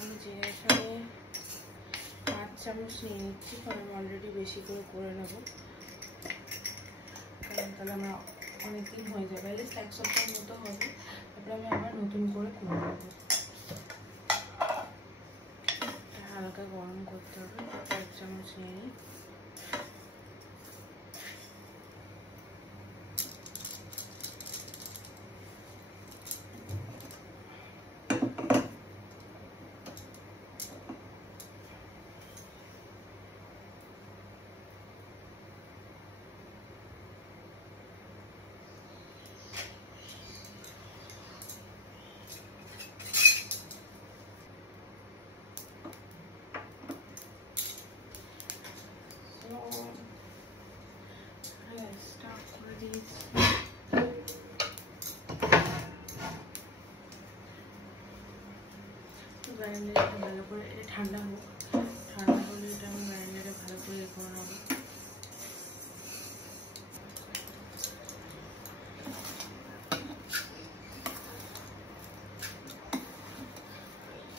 আমি যে এখানে 5 চামচ নিয়ে নিচ্ছি, কারণ আমি অলরেডি বেশি করে নেব, কারণ তাহলে আমার অনেকদিন হয়ে যাবে, লিস্ট 1 সপ্তাহের মতো হবে। তারপরে আমি আবার নতুন করে নেব। হালকা গরম করতে হবে। 1 চামচ নিয়ে নিই। গ্রাইন্ডারে ভালো করে ঠান্ডা হোক, ঠান্ডা হলে এটা আমি গ্রাইন্ডারে ভালো করে করে নেব।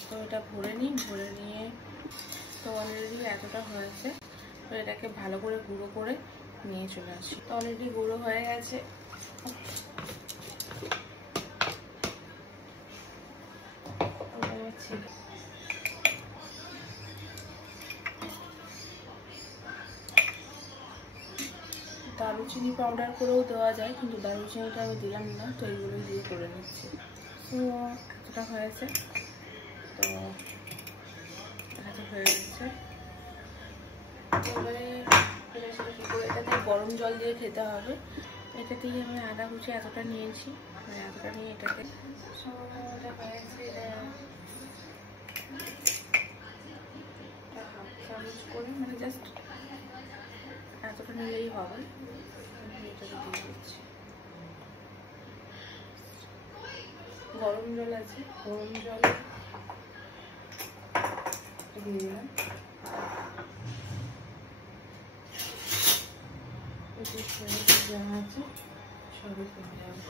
তো এটা ভরে নিই, ভরে নিয়ে তো অলরেডি এতটা হয়েছে, তো এটাকে ভালো করে গুঁড়ো করে নিয়ে চলে আসি। তো অলরেডি গুঁড়ো হয়ে গেছে। দারুচিনি পাউডার করেও দেওয়া যায়, কিন্তু দারুচিনিটা আমি দিলাম না, তো এইগুলো দিয়ে করে নিচ্ছি। তো এতটা হয়েছে, তো এত হয়ে গেছে। এবারে কী করে এটাতে গরম জল দিয়ে খেতে হবে। এটাতেই আমি আদা কুচি এতটা নিয়েছি, মানে এতটা নিয়ে এটাকে হাফ চামচ করে, মানে জাস্ট এতটা নিলেই হবে। এটাকে দিয়ে দিচ্ছি। গরম জল আছে, গরম জল দিয়ে দিলাম। যা আছে সবই কমে যাবে।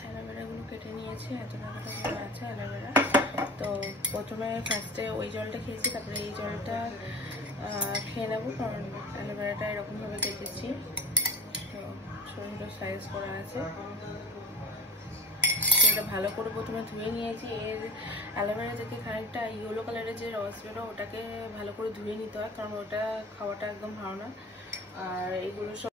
অ্যালোভেরাগুলো কেটে নিয়েছি, এতটা করে আছে অ্যালোভেরা। তো প্রথমে ফার্স্টে ওই জলটা খেয়েছি, তারপরে এই জলটা খেয়ে নেবো, কারণ অ্যালোভেরাটা এরকমভাবে কেটেছি, তো ছোটো ছোটো সাইজ করা আছে। এটা ভালো করে প্রথমে ধুয়ে নিয়েছি। এর অ্যালোভেরা থেকে খানিকটা ইয়েলো কালারের যে রস বেরো, ওটাকে ভালো করে ধুয়ে নিতে হয়, কারণ ওটা খাওয়াটা একদম ভালো না। আর এগুলো সব